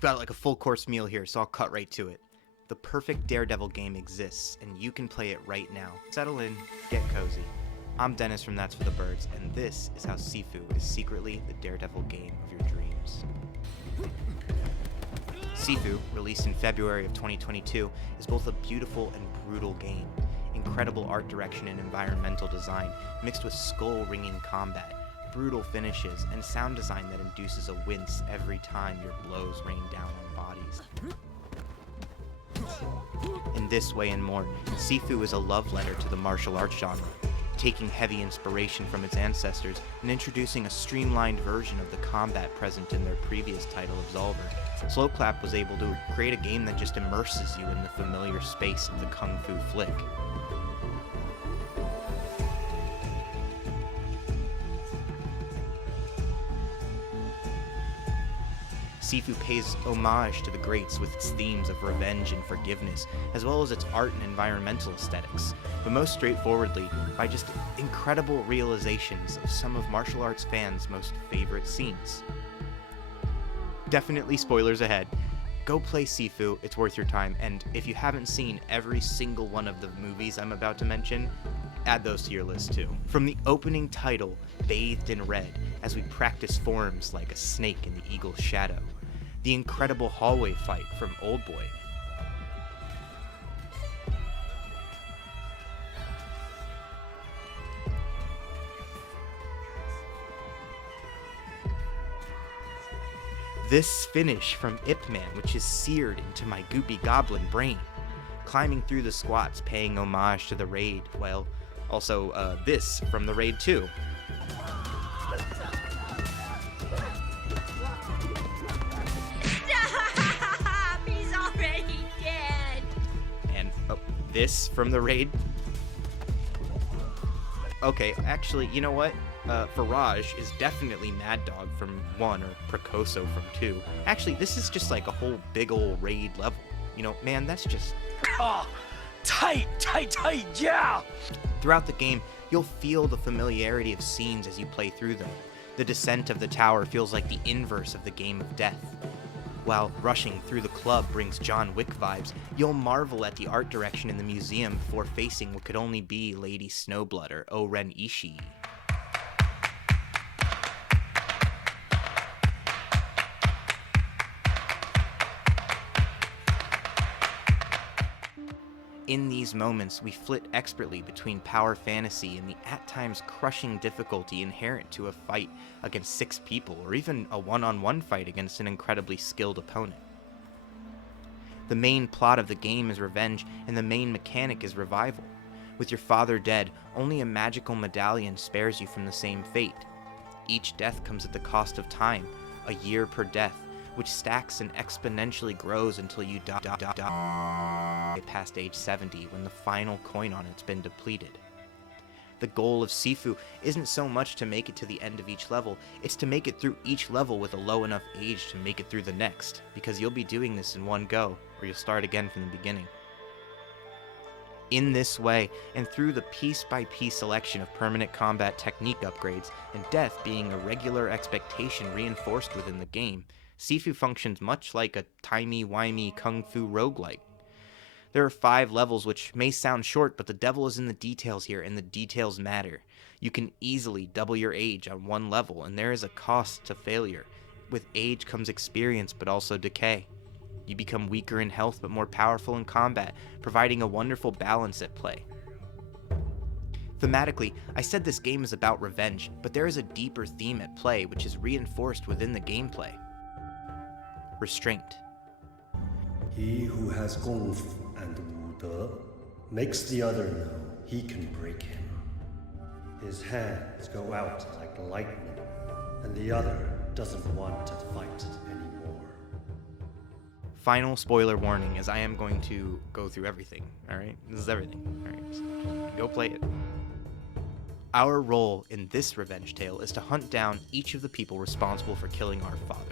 Got like a full course meal here, so I'll cut right to it. The perfect Daredevil game exists, and you can play it right now. Settle in, get cozy. I'm Dennis from That's for the Birds, and this is how Sifu is secretly the Daredevil game of your dreams. Sifu, released in February of 2022, is both a beautiful and brutal game. Incredible art direction and environmental design, mixed with skull-ringing combat, brutal finishes, and sound design that induces a wince every time your blows rain down on bodies. In this way and more, Sifu is a love letter to the martial arts genre, taking heavy inspiration from its ancestors and introducing a streamlined version of the combat present in their previous title, Absolver. Slowclap was able to create a game that just immerses you in the familiar space of the kung fu flick. Sifu pays homage to the greats with its themes of revenge and forgiveness, as well as its art and environmental aesthetics, but most straightforwardly by just incredible realizations of some of martial arts fans' most favorite scenes. Definitely spoilers ahead. Go play Sifu, it's worth your time, and if you haven't seen every single one of the movies I'm about to mention, add those to your list too. From the opening title, Bathed in Red, as we practice forms like a snake in the eagle's shadow, the incredible hallway fight from Oldboy, this finish from Ip Man, which is seared into my goopy goblin brain, climbing through the squats paying homage to the raid, well, also this from the raid 2. Stop! He's already dead! And this from the raid. Okay, actually, you know what? Faraj is definitely Mad Dog from 1 or Precoso from 2. Actually, this is just like a whole big ol' raid level. You know, man, that's just... Tight, yeah! Throughout the game, you'll feel the familiarity of scenes as you play through them. The descent of the tower feels like the inverse of the game of death. While rushing through the club brings John Wick vibes, you'll marvel at the art direction in the museum before facing what could only be Lady Snowblood or O-Ren Ishii. In these moments, we flit expertly between power fantasy and the at times crushing difficulty inherent to a fight against 6 people, or even a one-on-one fight against an incredibly skilled opponent. The main plot of the game is revenge, and the main mechanic is revival. With your father dead, only a magical medallion spares you from the same fate. Each death comes at the cost of time, a year per death, which stacks and exponentially grows until you die past age 70 when the final coin on it's been depleted. The goal of Sifu isn't so much to make it to the end of each level, it's to make it through each level with a low enough age to make it through the next, because you'll be doing this in one go, or you'll start again from the beginning. In this way, and through the piece-by-piece selection of permanent combat technique upgrades, and death being a regular expectation reinforced within the game, Sifu functions much like a timey-wimey kung fu roguelike. There are 5 levels, which may sound short, but the devil is in the details here, and the details matter. You can easily double your age on one level, and there is a cost to failure. With age comes experience, but also decay. You become weaker in health, but more powerful in combat, providing a wonderful balance at play. Thematically, I said this game is about revenge, but there is a deeper theme at play, which is reinforced within the gameplay. Restraint. He who has Gong Fu and Wu De makes the other know he can break him. His hands go out like lightning, and the other doesn't want to fight anymore. Final spoiler warning, as I am going to go through everything, alright? This is everything, alright? So go play it. Our role in this revenge tale is to hunt down each of the people responsible for killing our father.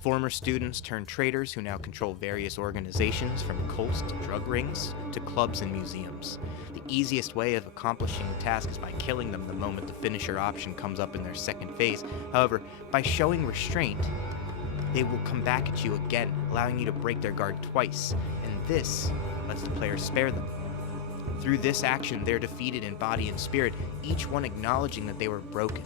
Former students turned traitors who now control various organizations, from cults to drug rings to clubs and museums. The easiest way of accomplishing the task is by killing them the moment the finisher option comes up in their second phase. However, by showing restraint, they will come back at you again, allowing you to break their guard twice, and this lets the player spare them. Through this action, they're defeated in body and spirit, each one acknowledging that they were broken.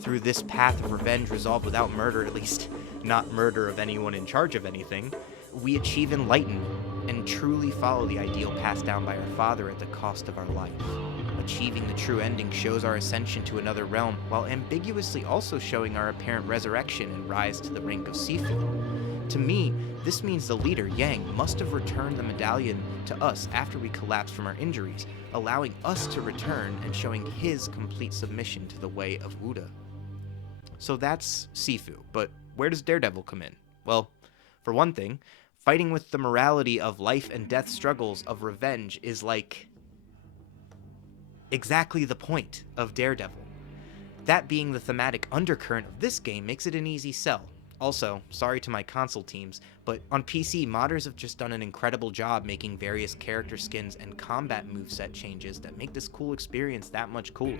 Through this path of revenge resolved without murder, at least not murder of anyone in charge of anything, we achieve enlightenment and truly follow the ideal passed down by our father at the cost of our life. Achieving the true ending shows our ascension to another realm, while ambiguously also showing our apparent resurrection and rise to the rank of Sifu. To me, this means the leader, Yang, must have returned the medallion to us after we collapsed from our injuries, allowing us to return and showing his complete submission to the way of Wuda. So that's Sifu, but where does Daredevil come in? Well, for one thing, fighting with the morality of life and death struggles of revenge is like exactly the point of Daredevil. That being the thematic undercurrent of this game makes it an easy sell. Also, sorry to my console teams, but on PC, modders have just done an incredible job making various character skins and combat moveset changes that make this cool experience that much cooler.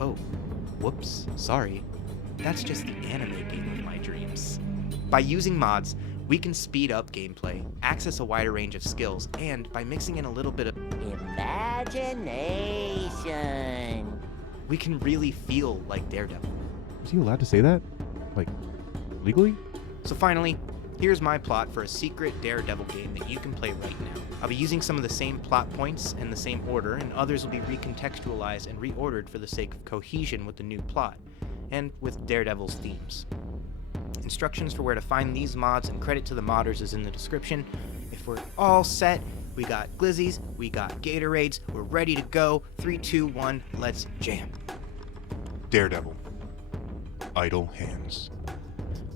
Oh, whoops, sorry. That's just the anime game of my dreams. By using mods, we can speed up gameplay, access a wider range of skills, and by mixing in a little bit of imagination, we can really feel like Daredevil. Is he allowed to say that? Like, legally? So finally, here's my plot for a secret Daredevil game that you can play right now. I'll be using some of the same plot points in the same order, and others will be recontextualized and reordered for the sake of cohesion with the new plot, and with Daredevil's themes. Instructions for where to find these mods and credit to the modders is in the description. If we're all set, we got glizzies, we got Gatorades, we're ready to go. 3, 2, 1, let's jam. Daredevil. Idle hands.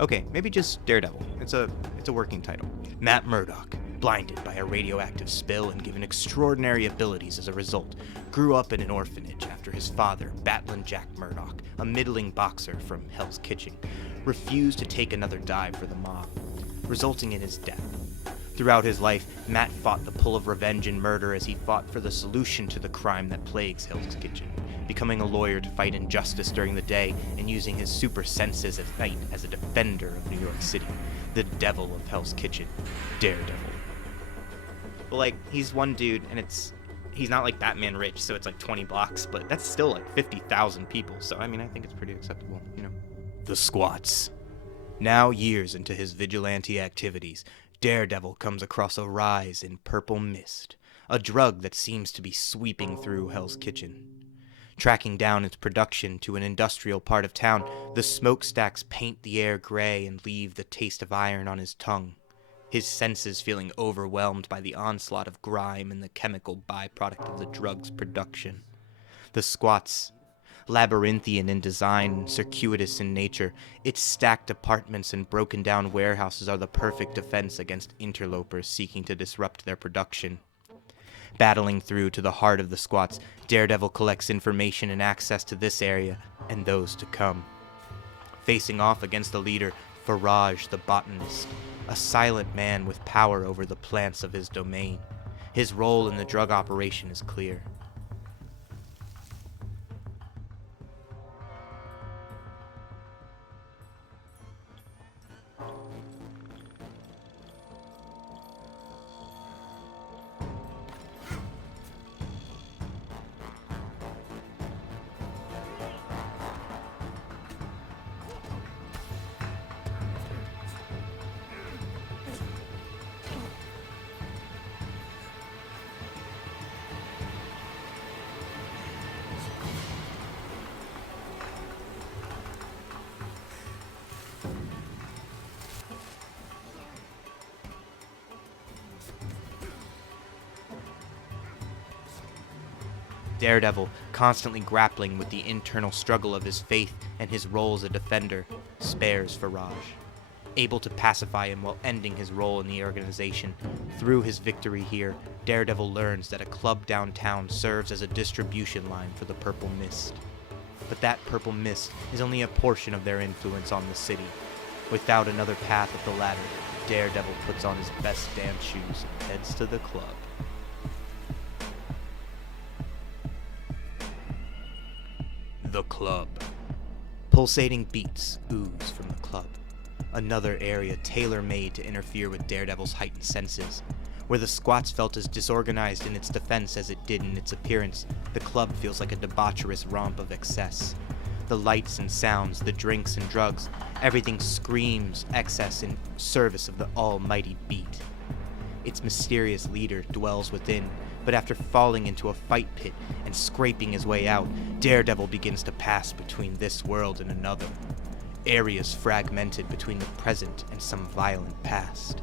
Okay, maybe just Daredevil. It's a working title. Matt Murdock, blinded by a radioactive spill and given extraordinary abilities as a result, grew up in an orphanage after his father, Batlin Jack Murdock, a middling boxer from Hell's Kitchen, refused to take another dive for the mob, resulting in his death. Throughout his life, Matt fought the pull of revenge and murder as he fought for the solution to the crime that plagues Hell's Kitchen, becoming a lawyer to fight injustice during the day and using his super senses at night as a defender of New York City, the devil of Hell's Kitchen, Daredevil. Well, like, he's one dude, and he's not like Batman rich, so it's like 20 blocks, but that's still like 50,000 people, so I mean, I think it's pretty acceptable, you know. The Squats. Now years into his vigilante activities, Daredevil comes across a rise in purple mist, a drug that seems to be sweeping through Hell's Kitchen. Tracking down its production to an industrial part of town, the smokestacks paint the air gray and leave the taste of iron on his tongue, his senses feeling overwhelmed by the onslaught of grime and the chemical byproduct of the drug's production. The Squats, labyrinthian in design and circuitous in nature, its stacked apartments and broken down warehouses are the perfect defense against interlopers seeking to disrupt their production. Battling through to the heart of the Squats, Daredevil collects information and access to this area and those to come. Facing off against the leader, Faraj the botanist, a silent man with power over the plants of his domain. His role in the drug operation is clear. Daredevil, constantly grappling with the internal struggle of his faith and his role as a defender, spares Faraj, able to pacify him while ending his role in the organization. Through his victory here, Daredevil learns that a club downtown serves as a distribution line for the Purple Mist. But that Purple Mist is only a portion of their influence on the city. Without another path up the ladder, Daredevil puts on his best dance shoes and heads to the club. The club. Pulsating beats ooze from the club. Another area tailor-made to interfere with Daredevil's heightened senses. Where the squats felt as disorganized in its defense as it did in its appearance, the club feels like a debaucherous romp of excess. The lights and sounds, the drinks and drugs, everything screams excess in service of the almighty beat. Its mysterious leader dwells within, but after falling into a fight pit and scraping his way out, Daredevil begins to pass between this world and another. Areas fragmented between the present and some violent past.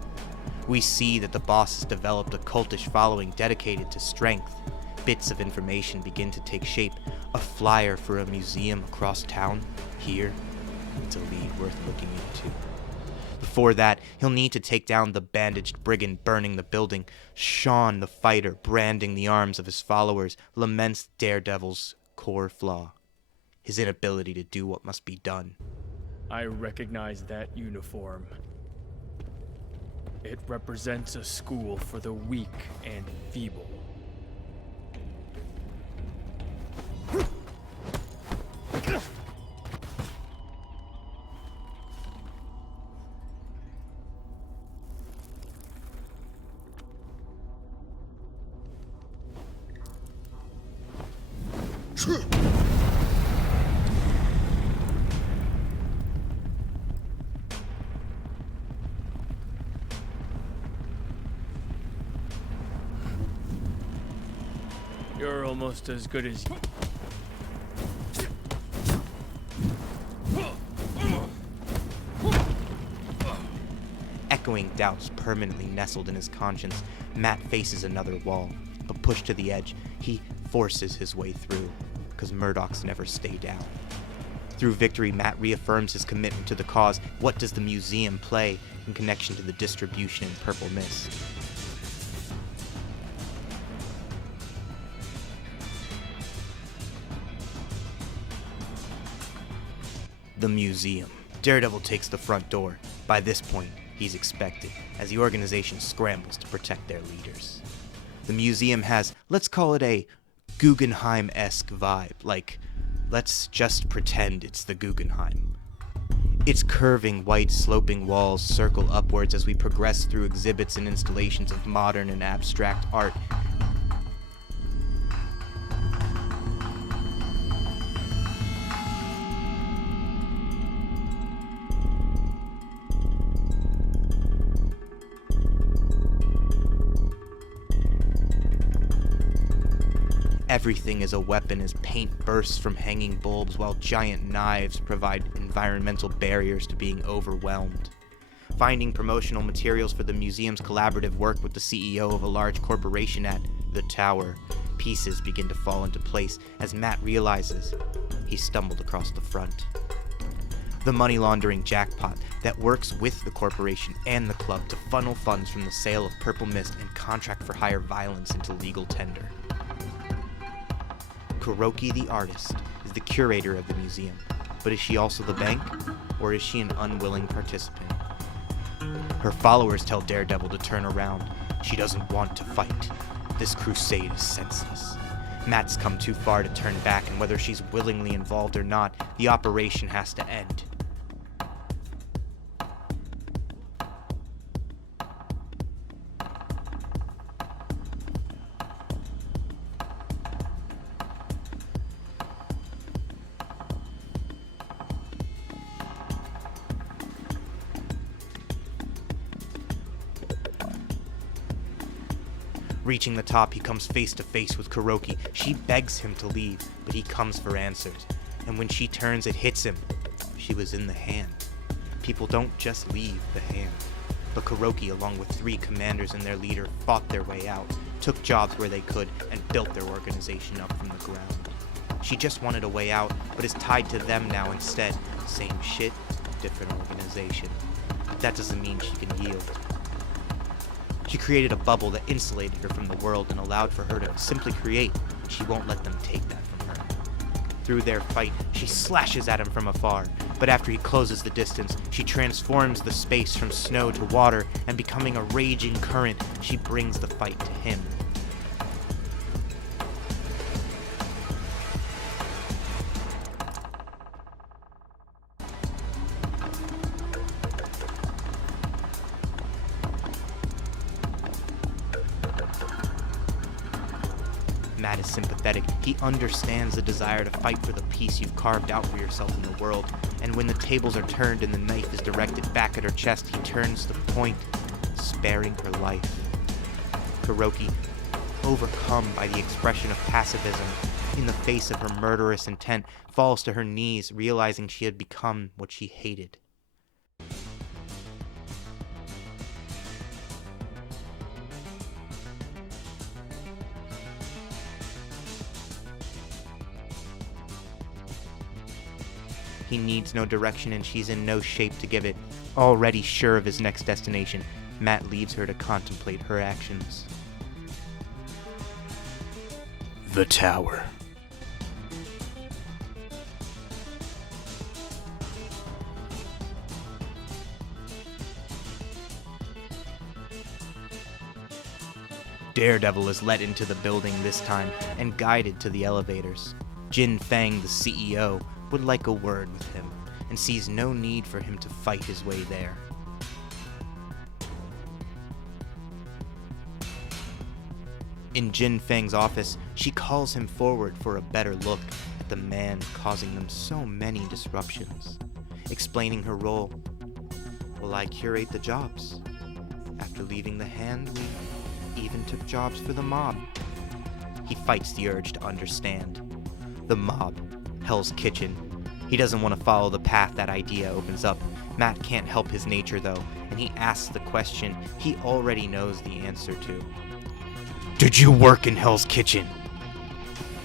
We see that the boss has developed a cultish following dedicated to strength. Bits of information begin to take shape. A flyer for a museum across town. Here, it's a lead worth looking into. Before that, he'll need to take down the bandaged brigand burning the building. Sean, the fighter, branding the arms of his followers, laments Daredevil's core flaw. His inability to do what must be done. I recognize that uniform. It represents a school for the weak and feeble. You're almost as good as... Echoing doubts permanently nestled in his conscience, Matt faces another wall, but pushed to the edge, he forces his way through, because Murdochs never stay down. Through victory, Matt reaffirms his commitment to the cause. What does the museum play in connection to the distribution in Purple Mist? The museum. Daredevil takes the front door. By this point, he's expected, as the organization scrambles to protect their leaders. The museum has, let's call it a Guggenheim-esque vibe, like, let's just pretend it's the Guggenheim. Its curving, white, sloping walls circle upwards as we progress through exhibits and installations of modern and abstract art. Everything is a weapon as paint bursts from hanging bulbs while giant knives provide environmental barriers to being overwhelmed. Finding promotional materials for the museum's collaborative work with the CEO of a large corporation at the Tower, pieces begin to fall into place as Matt realizes he stumbled across the front. The money laundering jackpot that works with the corporation and the club to funnel funds from the sale of Purple Mist and contract for hire violence into legal tender. Kuroki the artist is the curator of the museum, but is she also the bank, or is she an unwilling participant? Her followers tell Daredevil to turn around. She doesn't want to fight. This crusade is senseless. Matt's come too far to turn back, and whether she's willingly involved or not, the operation has to end. Reaching the top, he comes face to face with Kuroki. She begs him to leave, but he comes for answers. And when she turns, it hits him. She was in the hand. People don't just leave the hand. But Kuroki, along with 3 commanders and their leader, fought their way out, took jobs where they could, and built their organization up from the ground. She just wanted a way out, but is tied to them now instead. Same shit, different organization. That doesn't mean she can yield. She created a bubble that insulated her from the world and allowed for her to simply create. She won't let them take that from her. through their fight, she slashes at him from afar. But after he closes the distance, she transforms the space from snow to water, and becoming a raging current, she brings the fight to him. Matt is sympathetic. He understands the desire to fight for the peace you've carved out for yourself in the world, and when the tables are turned and the knife is directed back at her chest, he turns the point, sparing her life. Kuroki, overcome by the expression of pacifism in the face of her murderous intent, falls to her knees, realizing she had become what she hated. He needs no direction and she's in no shape to give it. Already sure of his next destination, Matt leaves her to contemplate her actions. The tower. Daredevil is let into the building this time and guided to the elevators. Jin Fang, the CEO, would like a word with him, and sees no need for him to fight his way there. In Jin Fang's office, she calls him forward for a better look at the man causing them so many disruptions, explaining her role. Well, I curate the jobs. After leaving the hand, we even took jobs for the mob. He fights the urge to understand. The mob. Hell's Kitchen. He doesn't want to follow the path that idea opens up. Matt can't help his nature though, and he asks the question he already knows the answer to. Did you work in Hell's Kitchen?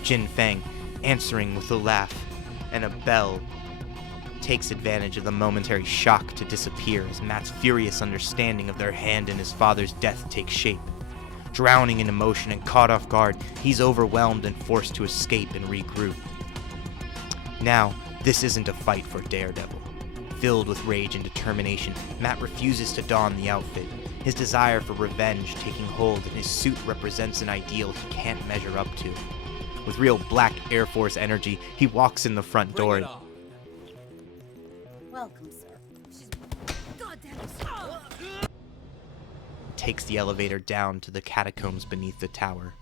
Jin Fang, answering with a laugh, and a bell takes advantage of the momentary shock to disappear as Matt's furious understanding of their hand in his father's death takes shape. Drowning in emotion and caught off guard, he's overwhelmed and forced to escape and regroup. Now, this isn't a fight for Daredevil. Filled with rage and determination, Matt refuses to don the outfit. His desire for revenge taking hold, and his suit represents an ideal he can't measure up to. With real black Air Force energy, he walks in the front door and Welcome, sir. Goddamn. takes the elevator down to the catacombs beneath the tower.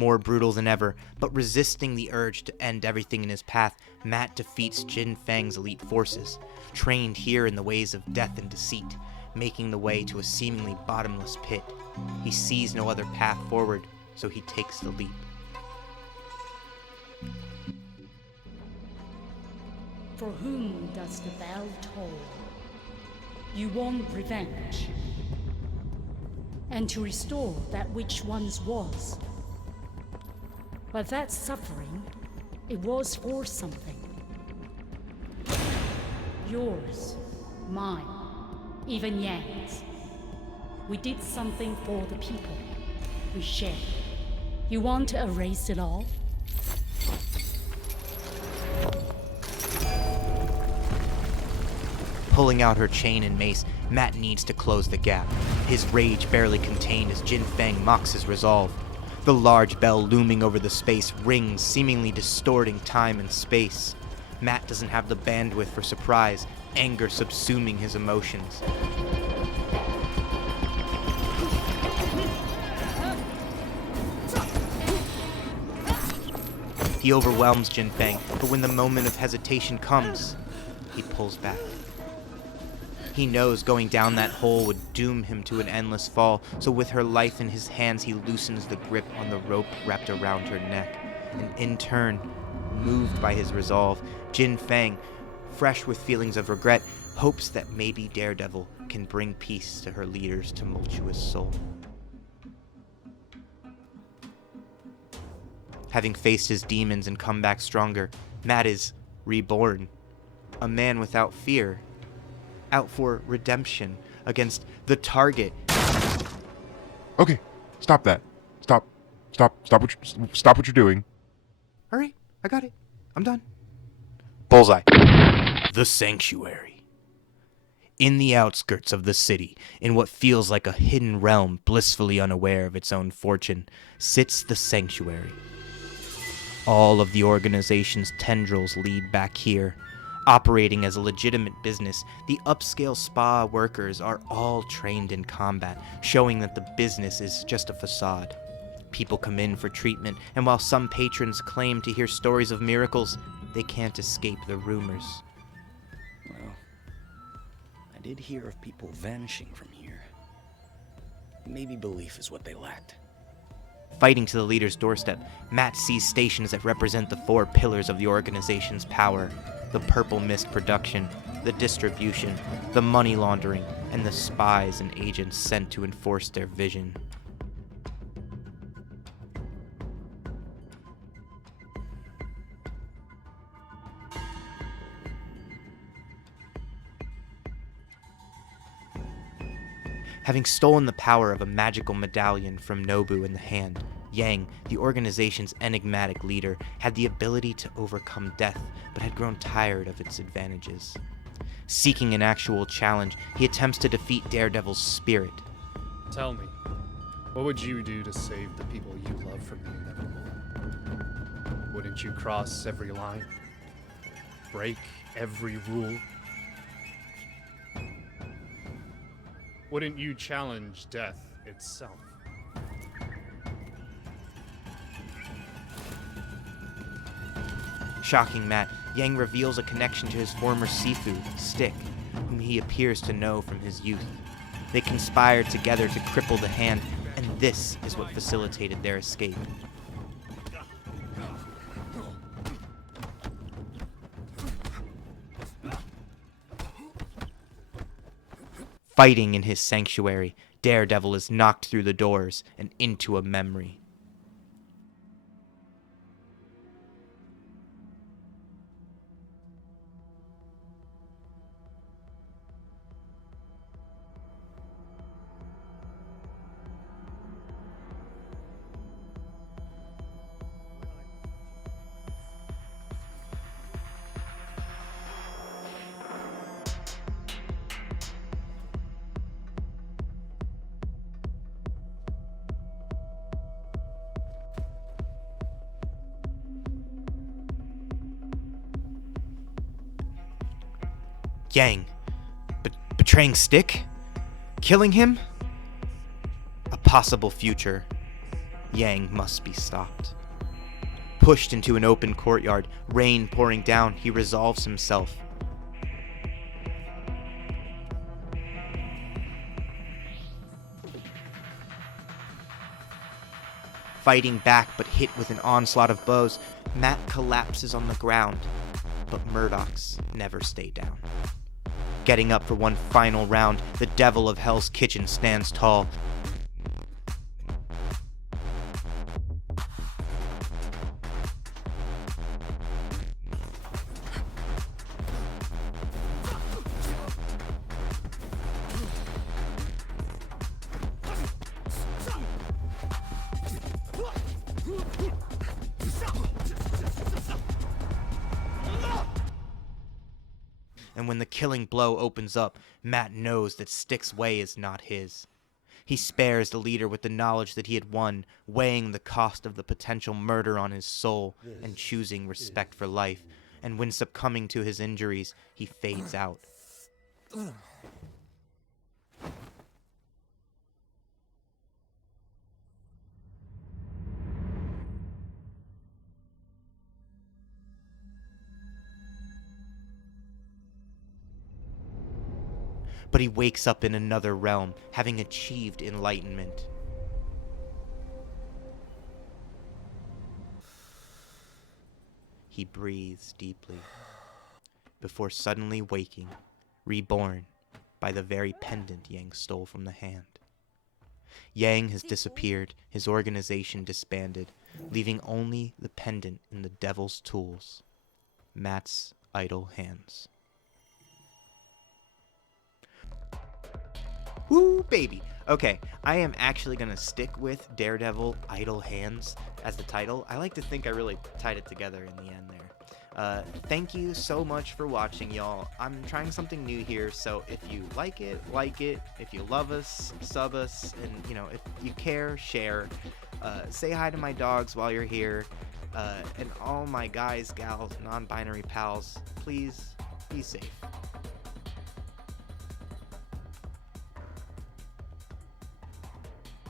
More brutal than ever, but resisting the urge to end everything in his path, Matt defeats Jin Fang's elite forces, trained here in the ways of death and deceit, making the way to a seemingly bottomless pit. He sees no other path forward, so he takes the leap. For whom does the bell toll? You want revenge, and to restore that which once was. But that suffering, it was for something. Yours, mine, even Yang's. We did something for the people. We shared. You want to erase it all? Pulling out her chain and mace, Matt needs to close the gap. His rage barely contained as Jin Fang mocks his resolve. The large bell looming over the space rings, seemingly distorting time and space. Matt doesn't have the bandwidth for surprise, anger subsuming his emotions. He overwhelms Jin Fang, but when the moment of hesitation comes, he pulls back. He knows going down that hole would doom him to an endless fall, so with her life in his hands, he loosens the grip on the rope wrapped around her neck. And in turn, moved by his resolve, Jin Fang, fresh with feelings of regret, hopes that maybe Daredevil can bring peace to her leader's tumultuous soul. Having faced his demons and come back stronger, Matt is reborn. a man without fear, out for redemption against the target. Okay, stop that. Stop what you're doing. All right, I got it. I'm done. Bullseye. The Sanctuary. In the outskirts of the city, in what feels like a hidden realm blissfully unaware of its own fortune, sits the Sanctuary. All of the organization's tendrils lead back here. Operating as a legitimate business, the upscale spa workers are all trained in combat, showing that the business is just a facade. People come in for treatment, and while some patrons claim to hear stories of miracles, they can't escape the rumors. Well, I did hear of people vanishing from here. Maybe belief is what they lacked. Fighting to the leader's doorstep, Matt sees stations that represent the 4 pillars of the organization's power: the Purple Mist production, the distribution, the money laundering, and the spies and agents sent to enforce their vision. Having stolen the power of a magical medallion from Nobu in the hand, Yang, the organization's enigmatic leader, had the ability to overcome death, but had grown tired of its advantages. Seeking an actual challenge, he attempts to defeat Daredevil's spirit. Tell me, what would you do to save the people you love from the inevitable? Wouldn't you cross every line? Break every rule? Wouldn't you challenge death itself? Shocking Matt, Yang reveals a connection to his former Sifu, Stick, whom he appears to know from his youth. They conspired together to cripple the hand, and this is what facilitated their escape. Fighting in his sanctuary, Daredevil is knocked through the doors and into a memory. Yang, betraying Stick? Killing him? A possible future. Yang must be stopped. Pushed into an open courtyard, rain pouring down, he resolves himself. Fighting back but hit with an onslaught of blows, Matt collapses on the ground, but Murdoch's never stay down. Getting up for one final round, the devil of Hell's Kitchen stands tall. And when the killing blow opens up, Matt knows that Stick's way is not his. He spares the leader with the knowledge that he had won, weighing the cost of the potential murder on his soul and choosing respect for life. And when succumbing to his injuries, he fades out. But he wakes up in another realm, having achieved enlightenment. He breathes deeply, before suddenly waking, reborn by the very pendant Yang stole from the hand. Yang has disappeared, his organization disbanded, leaving only the pendant in the devil's tools, Matt's idle hands. Woo, baby. Okay, I am actually going to stick with Daredevil Idle Hands as the title. I like to think I really tied it together in the end there. Thank you so much for watching, y'all. I'm trying something new here, so if you like it, like it. If you love us, sub us. And, you know, if you care, share. Say hi to my dogs while you're here. And all my guys, gals, non-binary pals, please be safe.